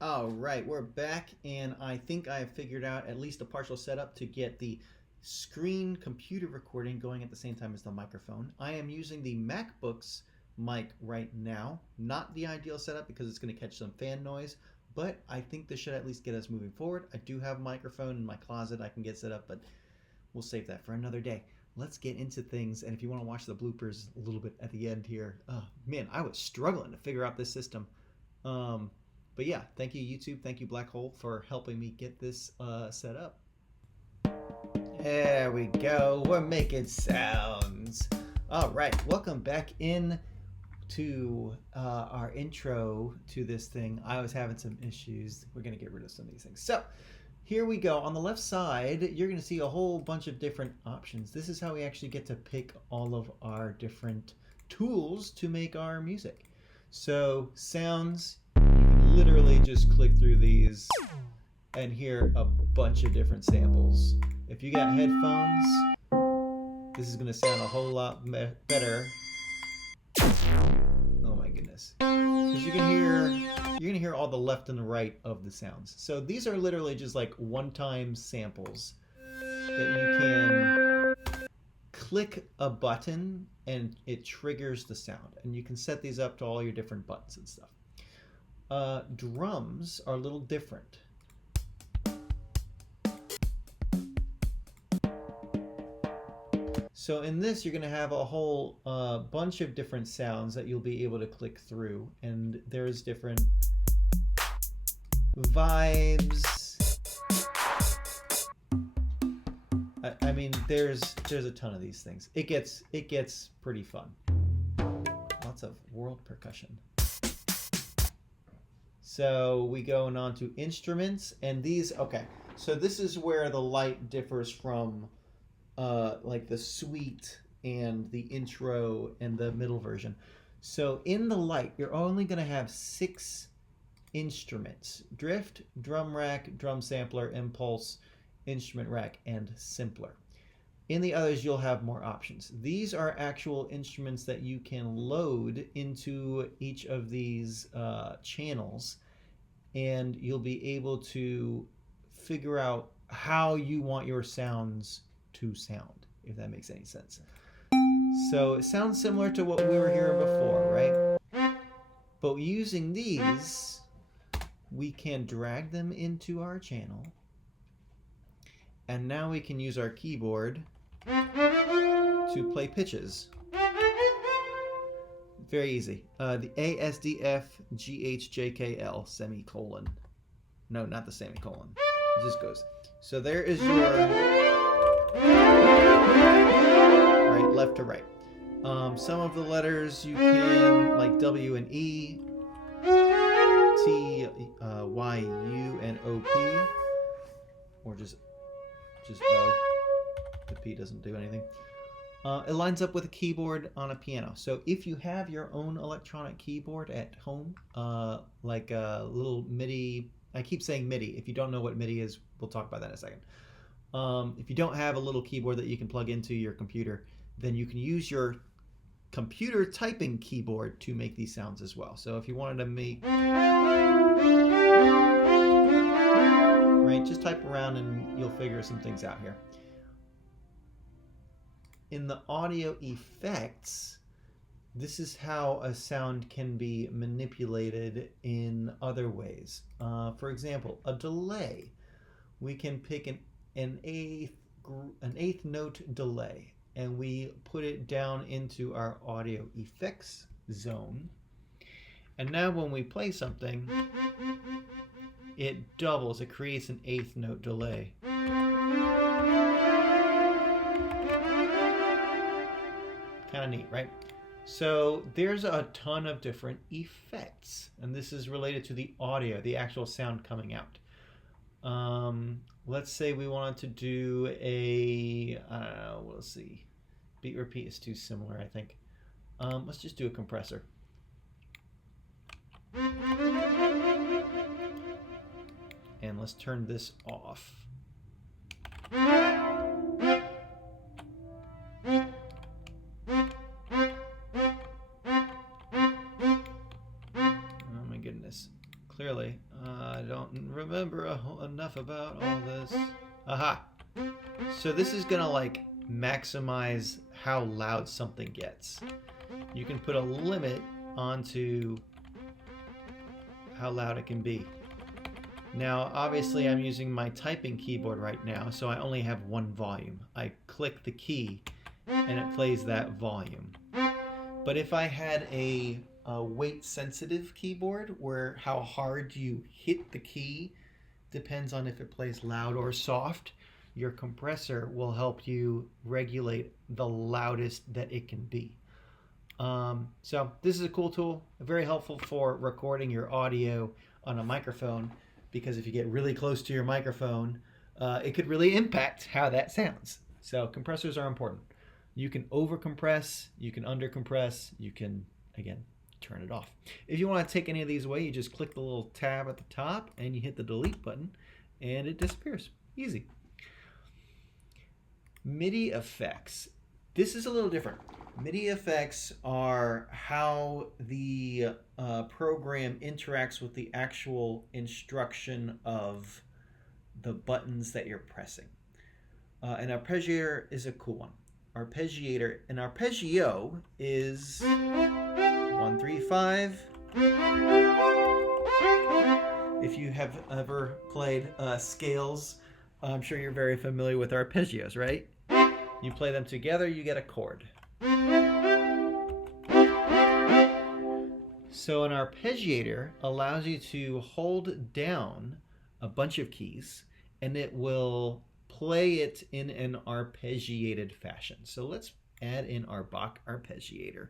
All right, we're back, and I think I have figured out at least a partial setup to get the screen computer recording going at the same time as the microphone. I am using the MacBook's mic right now. Not the ideal setup because it's going to catch some fan noise, but I think this should at least get us moving forward. I do have a microphone in my closet I can get set up, but we'll save that for another day. Let's get into things, and if you want to watch the bloopers a little bit at the end here, oh man, I was struggling to figure out this system. But yeah, thank you YouTube, thank you Black Hole for helping me get this set up. There we go, we're making sounds. All right, welcome back in to our intro to this thing. I was having some issues. We're gonna get rid of some of these things. So here we go. On the left side, you're gonna see a whole bunch of different options. This is how we actually get to pick all of our different tools to make our music. So sounds, literally just click through these and hear a bunch of different samples. If you got headphones, this is going to sound a whole lot better. Oh my goodness. Because you're going to hear all the left and the right of the sounds. So these are literally just like one-time samples that you can click a button and it triggers the sound. And you can set these up to all your different buttons and stuff. Drums are a little different. So in this, you're going to have a whole bunch of different sounds that you'll be able to click through, and there's different vibes. I mean, there's a ton of these things. It gets pretty fun. Lots of world percussion. So we go on to instruments, and these, okay, so this is where the Lite differs from like the suite and the intro and the middle version. So in the Lite, you're only going to have 6 instruments: drift, drum rack, drum sampler, impulse, instrument rack, and simpler. In the others, you'll have more options. These are actual instruments that you can load into each of these channels, and you'll be able to figure out how you want your sounds to sound, if that makes any sense. So it sounds similar to what we were hearing before, right? But using these, we can drag them into our channel, and now we can use our keyboard to play pitches. Very easy. The ASDFGHJKL semicolon. No, not the semicolon. It just goes. So there is your right, left to right. Some of the letters you can, like W and E, T, Y, U, and O, P, or just O. The P doesn't do anything. It lines up with a keyboard on a piano. So if you have your own electronic keyboard at home, like a little Midi, I keep saying Midi. If you don't know what Midi is, we'll talk about that in a second. If you don't have a little keyboard that you can plug into your computer, then you can use your computer typing keyboard to make these sounds as well. So if you wanted to make, right, just type around and you'll figure some things out here. In the audio effects, this is how a sound can be manipulated in other ways. For example, a delay. We can pick an eighth note delay, and we put it down into our audio effects zone. And now when we play something, it doubles. It creates an 8th note delay. Kind of neat, right? So there's a ton of different effects, and this is related to the audio, the actual sound coming out. Let's say we wanted to do a, I don't know, we'll see. Beat repeat is too similar, I think. Let's just do a compressor. And let's turn this off. clearly. actually. I don't remember enough about all this. Aha! So this is gonna like maximize how loud something gets. You can put a limit onto how loud it can be. Now, obviously I'm using my typing keyboard right now, so I only have one volume. I click the key and it plays that volume. But if I had a weight sensitive keyboard where how hard you hit the key depends on if it plays loud or soft, your compressor will help you regulate the loudest that it can be. So this is a cool tool, very helpful for recording your audio on a microphone, because if you get really close to your microphone, it could really impact how that sounds. So compressors are important. You can over compress, you can under compress, you can, again, turn it off. If you want to take any of these away, you just click the little tab at the top and you hit the delete button and it disappears. Easy. MIDI effects. This is a little different. MIDI effects are how the program interacts with the actual instruction of the buttons that you're pressing. An arpeggiator is a cool one. An arpeggio is 1, 3, 5. If you have ever played scales, I'm sure you're very familiar with arpeggios, right? You play them together, you get a chord. So an arpeggiator allows you to hold down a bunch of keys and it will play it in an arpeggiated fashion. So let's add in our Bach arpeggiator.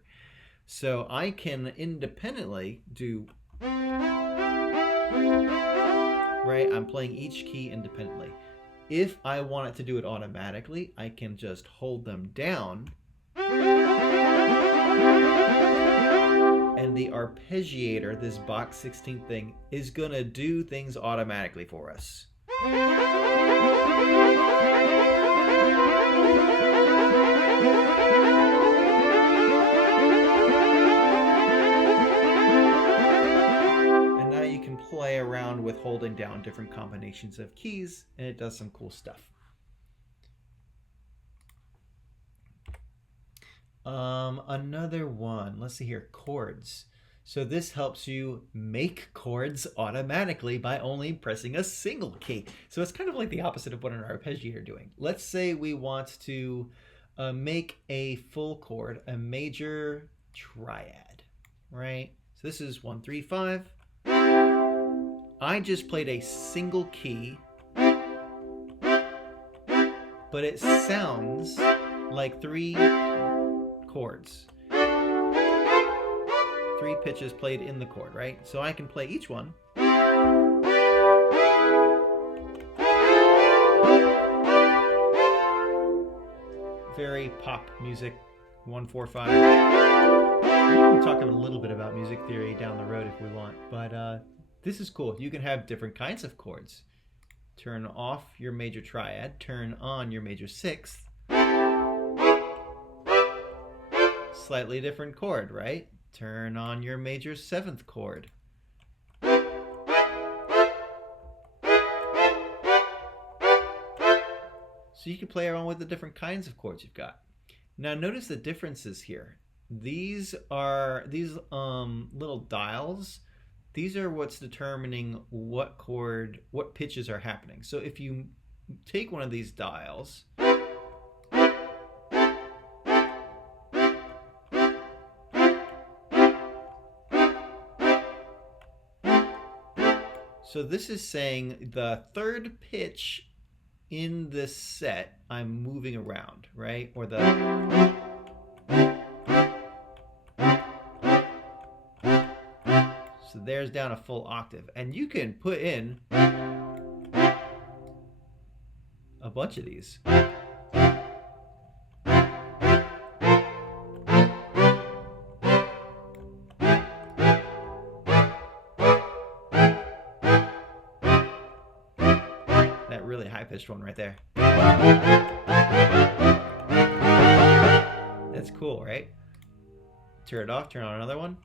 So I can independently do, right? I'm playing each key independently. If I want it to do it automatically, I can just hold them down and the arpeggiator, this Bach 16th thing, is gonna do things automatically for us. And now you can play around with holding down different combinations of keys, and it does some cool stuff. Another one, let's see here, chords. So this helps you make chords automatically by only pressing a single key. So it's kind of like the opposite of what an arpeggiator is doing. Let's say we want to make a full chord, a major triad, right? So this is 1, 3, 5. I just played a single key, but it sounds like 3 chords. 3 pitches played in the chord, right? So I can play each one. Very pop music, 1, 4, 5. We can talk a little bit about music theory down the road if we want, but this is cool. You can have different kinds of chords. Turn off your major triad, turn on your major 6th. Slightly different chord, right? Turn on your major 7th chord. So you can play around with the different kinds of chords you've got. Now notice the differences here. These are little dials. These are what's determining what chord, what pitches are happening. So if you take one of these dials, so this is saying the 3rd pitch in this set I'm moving around, right? Or the so there's down a full octave. And you can put in a bunch of these. Really high-pitched one right there. That's cool, right? Turn it off, turn on another one.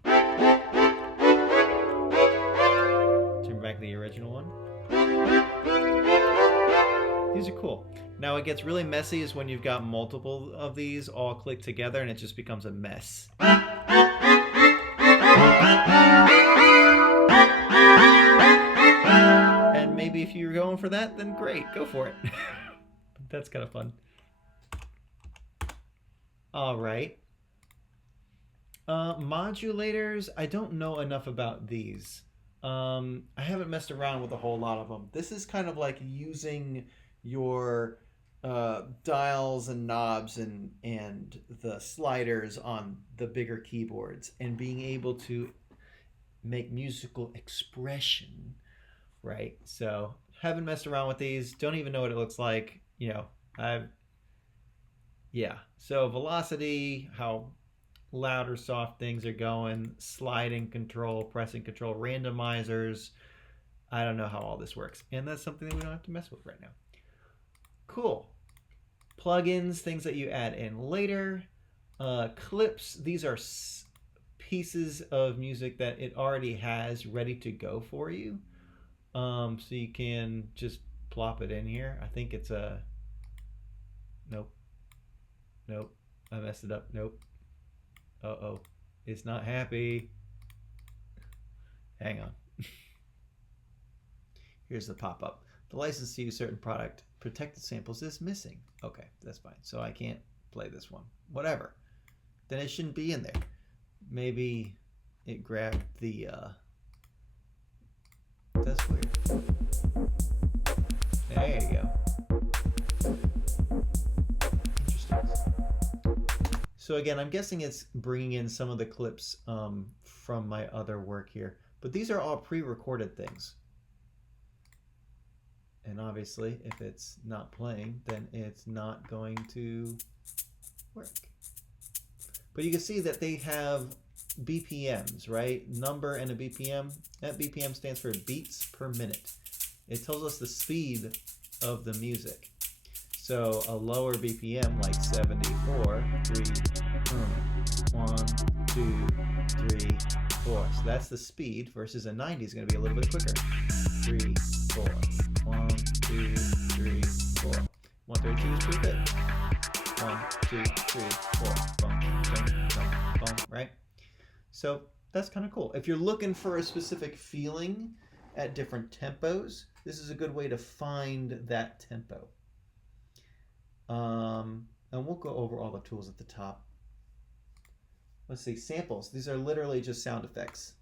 Turn to back to the original one. These are cool. Now what gets really messy is when you've got multiple of these all clicked together and it just becomes a mess. And maybe if you're going for that, then great, go for it. That's kind of fun. All right. Modulators, I don't know enough about these. I haven't messed around with a whole lot of them. This is kind of like using your dials and knobs and the sliders on the bigger keyboards and being able to make musical expression, right? So haven't messed around with these. Don't even know what it looks like. You know, yeah. So velocity, how loud or soft things are going, sliding control, pressing control, randomizers. I don't know how all this works. And that's something that we don't have to mess with right now. Cool. Plugins, things that you add in later. Clips, these are pieces of music that it already has ready to go for you. So you can just plop it in here. I think it's a... Nope. Nope. I messed it up. Nope. Uh-oh. It's not happy. Hang on. Here's the pop-up. The license to use certain product protected samples is missing. Okay, that's fine. So I can't play this one. Whatever. Then it shouldn't be in there. Maybe it grabbed the... That's weird. There you go. Interesting. So again, I'm guessing it's bringing in some of the clips from my other work here. But these are all pre-recorded things. And obviously, if it's not playing, then it's not going to work. But you can see that they have BPMs, right? Number and a BPM. That BPM stands for beats per minute. It tells us the speed of the music. So a lower BPM, like 74, 3, 1, 2, 3, 4. So that's the speed versus a 90 is going to be a little bit quicker. 3, 4. 1, 2, 3, 4. 132 is pretty good. 1, 2, 3, 4. Boom, boom, boom, boom, right? So that's kind of cool. If you're looking for a specific feeling at different tempos, this is a good way to find that tempo. And we'll go over all the tools at the top. Let's see, samples. These are literally just sound effects.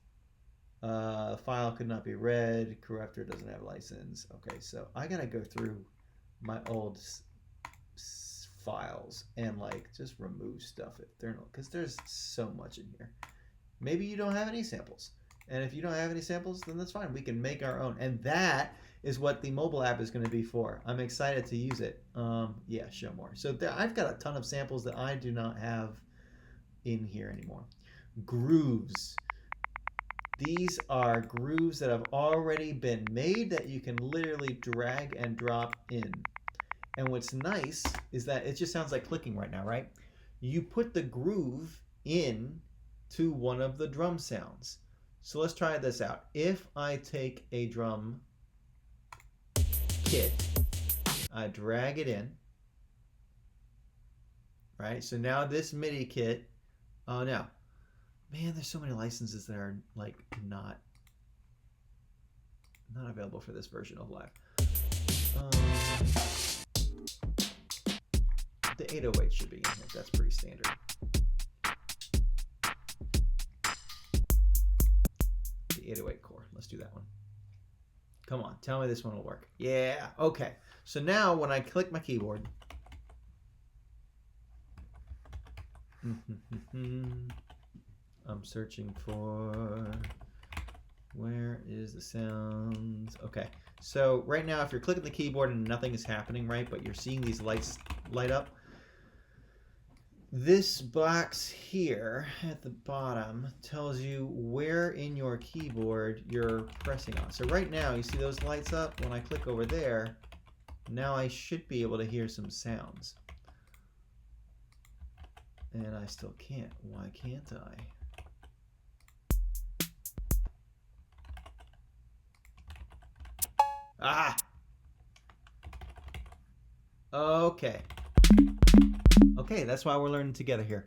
File could not be read. Corruptor doesn't have license. Okay, so I gotta go through my old files and like just remove stuff if they're not, because there's so much in here. Maybe you don't have any samples, and if you don't have any samples, then that's fine. We can make our own, and that is what the mobile app is going to be for. I'm excited to use it. Yeah, show more. So there, I've got a ton of samples that I do not have in here anymore. Grooves. These are grooves that have already been made that you can literally drag and drop in. And what's nice is that it just sounds like clicking right now, right? You put the groove in to one of the drum sounds. So let's try this out. If I take a drum kit, I drag it in, right? So now this MIDI kit, oh no, man, there's so many licenses that are like not available for this version of Live. The 808 should be in here. That's pretty standard. The 808 core. Let's do that one. Come on, tell me this one will work. Yeah, okay. So now when I click my keyboard, I'm searching for, where is the sounds? Okay, so right now if you're clicking the keyboard and nothing is happening, right, but you're seeing these lights light up, this box here at the bottom tells you where in your keyboard you're pressing on. So right now, you see those lights up? When I click over there, now I should be able to hear some sounds. And I still can't. Why can't I? Ah! Okay. Okay, that's why we're learning together here.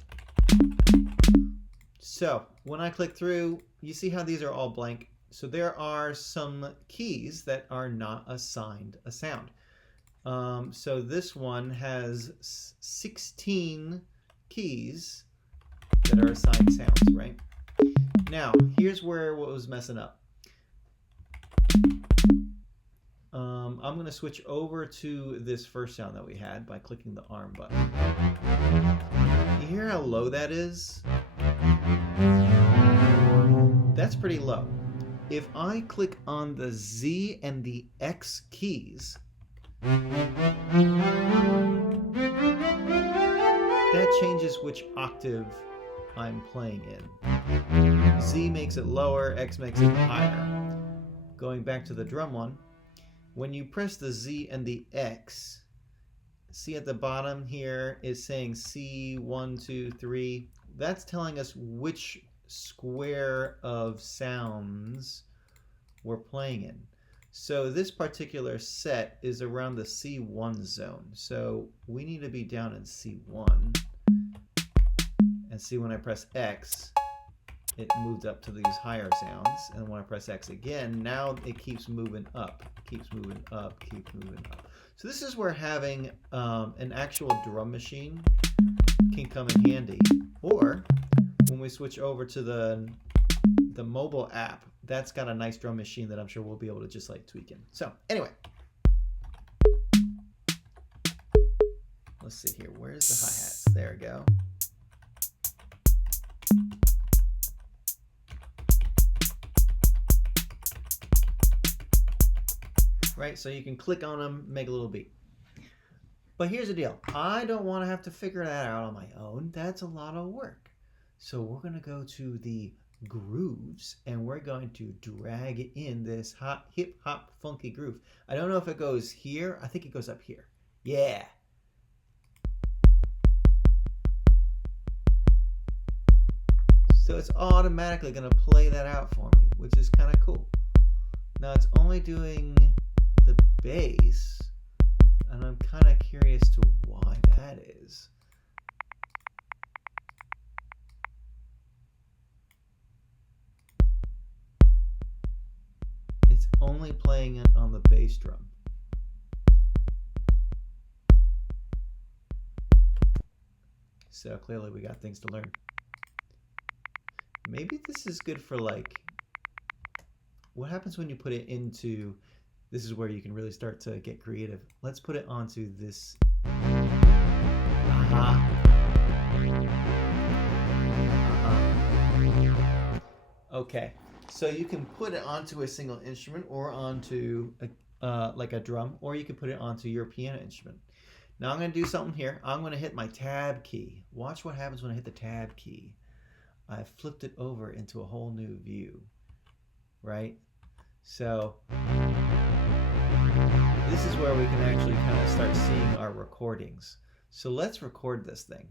So, when I click through, you see how these are all blank? So there are some keys that are not assigned a sound. So this one has 16 keys that are assigned sounds, right? Now, here's where what was messing up. I'm going to switch over to this first sound that we had by clicking the arm button. You hear how low that is? That's pretty low. If I click on the Z and the X keys, that changes which octave I'm playing in. Z makes it lower, X makes it higher. Going back to the drum one, when you press the Z and the X, see at the bottom here is saying C 1, 2, 3. That's telling us which square of sounds we're playing in. So this particular set is around the C1 zone. So we need to be down in C1. And see, when I press X, it moved up to these higher sounds. And when I press X again, now it keeps moving up, keeps moving up, keeps moving up. So this is where having an actual drum machine can come in handy. Or when we switch over to the mobile app, that's got a nice drum machine that I'm sure we'll be able to just like tweak in. So anyway, let's see here. Where's the hi-hats? There we go. Right, so you can click on them, make a little beat. But here's the deal. I don't want to have to figure that out on my own. That's a lot of work. So we're going to go to the grooves and we're going to drag in this hot hip hop funky groove. I don't know if it goes here. I think it goes up here. Yeah. So it's automatically going to play that out for me, which is kind of cool. Now it's only doing the bass, and I'm kind of curious to why that is. It's only playing it on the bass drum. So clearly we got things to learn. Maybe this is good for like, what happens when you put it into, this is where you can really start to get creative. Let's put it onto this. Okay, so you can put it onto a single instrument or onto like a drum, or you can put it onto your piano instrument. Now I'm going to do something here. I'm going to hit my tab key. Watch what happens when I hit the tab key. I flipped it over into a whole new view, right? So this is where we can actually kind of start seeing our recordings. So let's record this thing.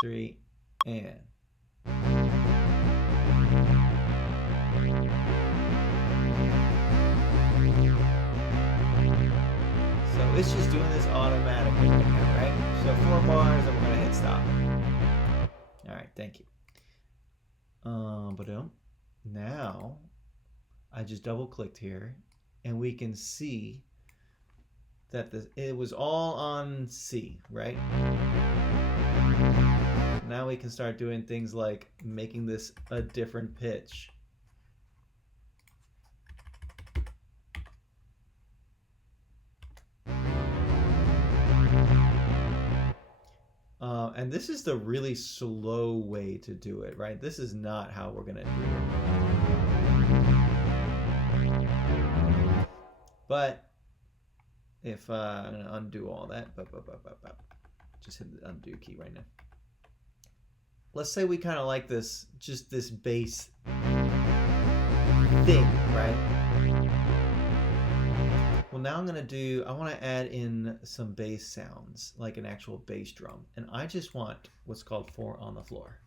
3 and. So it's just doing this automatically right now, right? So 4 bars and we're going to hit stop. All right, thank you. Now I just double clicked here and we can see that it was all on C, right? Now we can start doing things like making this a different pitch. And this is the really slow way to do it, right? This is not how we're going to do it. But if I'm going to undo all that, just hit the undo key right now. Let's say we kind of like this, just this bass thing, right? Well, now I'm going to I want to add in some bass sounds, like an actual bass drum. And I just want what's called 4 on the floor.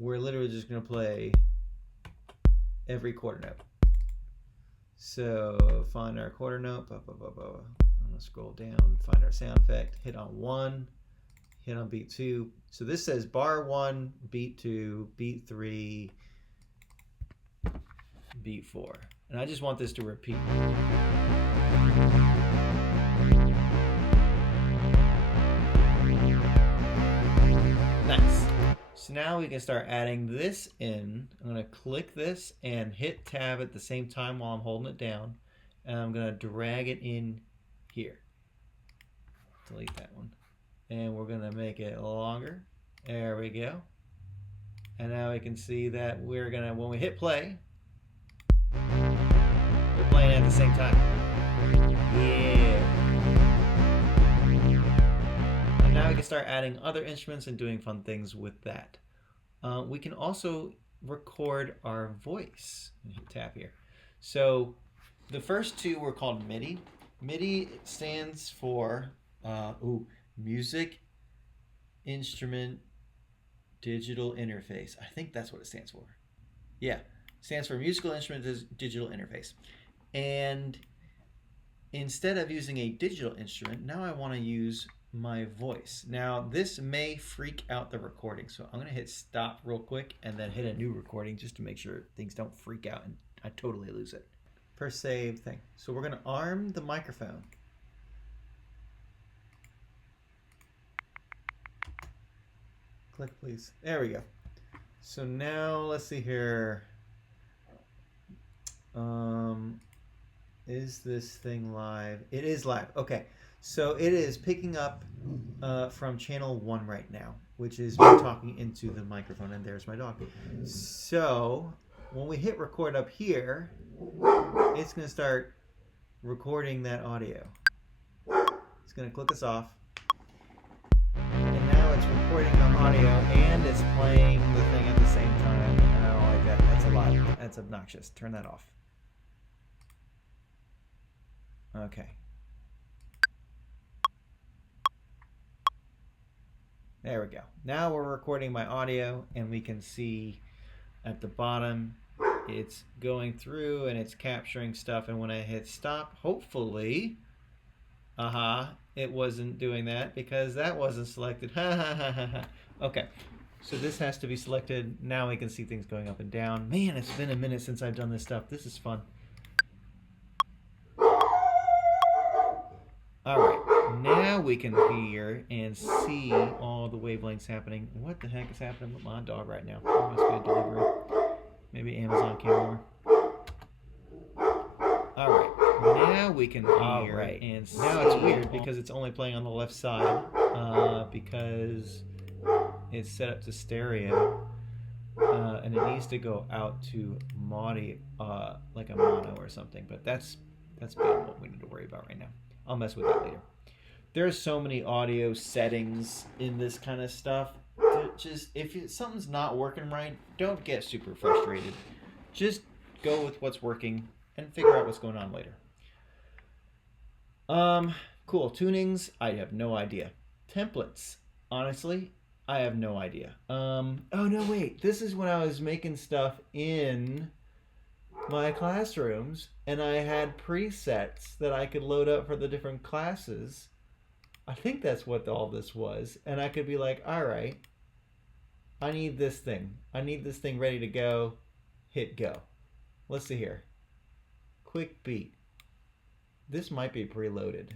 We're literally just going to play every quarter note. So find our quarter note. I'm gonna scroll down, find our sound effect, hit on 1, hit on beat 2. So this says bar 1, beat 2, beat 3, beat 4. And I just want this to repeat. Nice. So now we can start adding this in. I'm going to click this and hit tab at the same time while I'm holding it down. And I'm going to drag it in here. Delete that one. And we're going to make it longer. There we go. And now we can see that we're going to, when we hit play, we're playing at the same time. Yeah. And now we can start adding other instruments and doing fun things with that. We can also record our voice. Hit tab here. So the first two were called Midi. Midi stands for Music Instrument Digital Interface. I think that's what it stands for. Yeah, stands for Musical Instrument Digital Interface. And instead of using a digital instrument, now I want to use my voice. Now this may freak out the recording, so I'm going to hit stop real quick and then hit a new recording just to make sure things don't freak out and I totally lose it. First save thing. So we're going to arm the microphone. Click please. There we go. So now let's see here. Is this thing live? It is live. Okay. So it is picking up from channel 1 right now, which is me talking into the microphone, and there's my dog. So when we hit record up here, it's going to start recording that audio. It's going to click us off. And now it's recording the audio and it's playing the thing at the same time. I don't like that. That's a lot. That's obnoxious. Turn that off. Okay. There we go. Now we're recording my audio and we can see at the bottom it's going through and it's capturing stuff, and when I hit stop, hopefully, it wasn't doing that because that wasn't selected. Okay, so this has to be selected. Now we can see things going up and down. Man, it's been a minute since I've done this stuff. This is fun. Alright, now we can hear and see all the wavelengths happening. What the heck is happening with my dog right now? There must be a delivery. Maybe Amazon came over. Alright, now we can hear and see. Now it's weird because it's only playing on the left side because it's set up to stereo and it needs to go out to Midi, like a mono or something, but that's beyond what we need to worry about right now. I'll mess with that later. There's so many audio settings in this kind of stuff. Just if something's not working right, don't get super frustrated. Just go with what's working and figure out what's going on later. Cool. Tunings, I have no idea. Templates, honestly, I have no idea. Oh no, wait. This is when I was making stuff in my classrooms and I had presets that I could load up for the different classes. I think that's what all this was. And I could be like, all right, I need this thing. I need this thing ready to go. Hit go. Let's see here. Quick beat. This might be preloaded.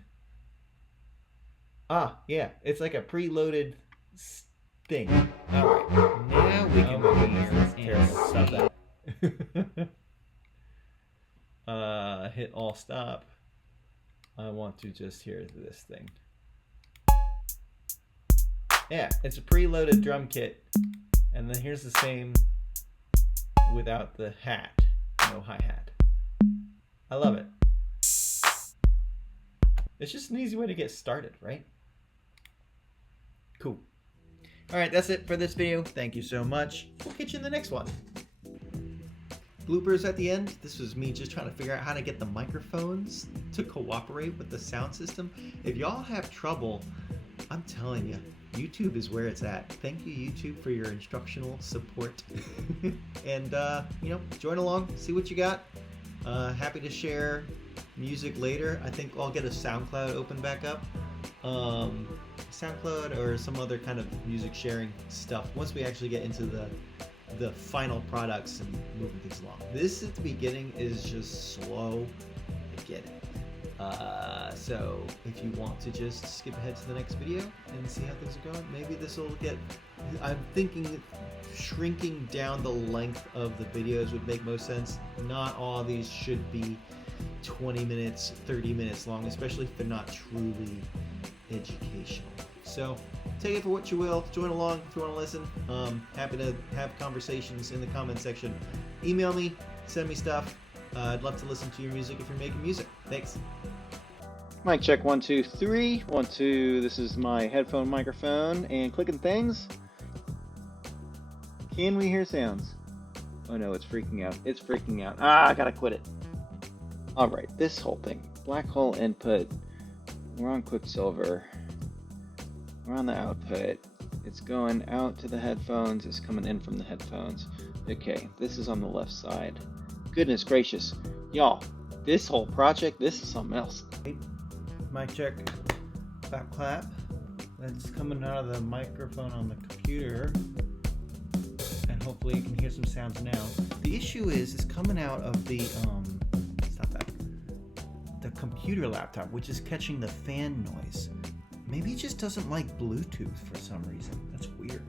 Ah, yeah, it's like a preloaded thing. All right, now we can go here and stop that. Hit all stop. I want to just hear this thing. Yeah, it's a preloaded drum kit, and then here's the same without the hat, no hi-hat. I love it. It's just an easy way to get started, right? Cool. All right, that's it for this video. Thank you so much. We'll catch you in the next one. Bloopers at the end. This was me just trying to figure out how to get the microphones to cooperate with the sound system. If y'all have trouble, I'm telling you, YouTube is where it's at. Thank you, YouTube, for your instructional support. And, you know, join along, see what you got. Happy to share music later. I think I'll get a SoundCloud open back up. SoundCloud or some other kind of music sharing stuff once we actually get into the final products and moving things along. This at the beginning is just slow. I get it. So if you want to just skip ahead to the next video and see how things are going, maybe this will get, I'm thinking shrinking down the length of the videos would make most sense. Not all of these should be 20 minutes, 30 minutes long, especially if they're not truly educational. So take it for what you will. Join along if you want to listen. Happy to have conversations in the comment section. Email me, send me stuff. I'd love to listen to your music if you're making music. Thanks. Mic check 1 2 3 1 2. This is my headphone microphone and clicking things. Can we hear sounds? Oh no, it's freaking out. It's freaking out. I gotta quit it. Alright, this whole thing. Black hole input. We're on Quicksilver. We're on the output. It's going out to the headphones. It's coming in from the headphones. Okay, this is on the left side. Goodness gracious. Y'all, this whole project, this is something else. Mic check. Back clap. That's coming out of the microphone on the computer. And hopefully you can hear some sounds now. The issue is it's coming out of the stop that. The computer laptop, which is catching the fan noise. Maybe it just doesn't like Bluetooth for some reason. That's weird.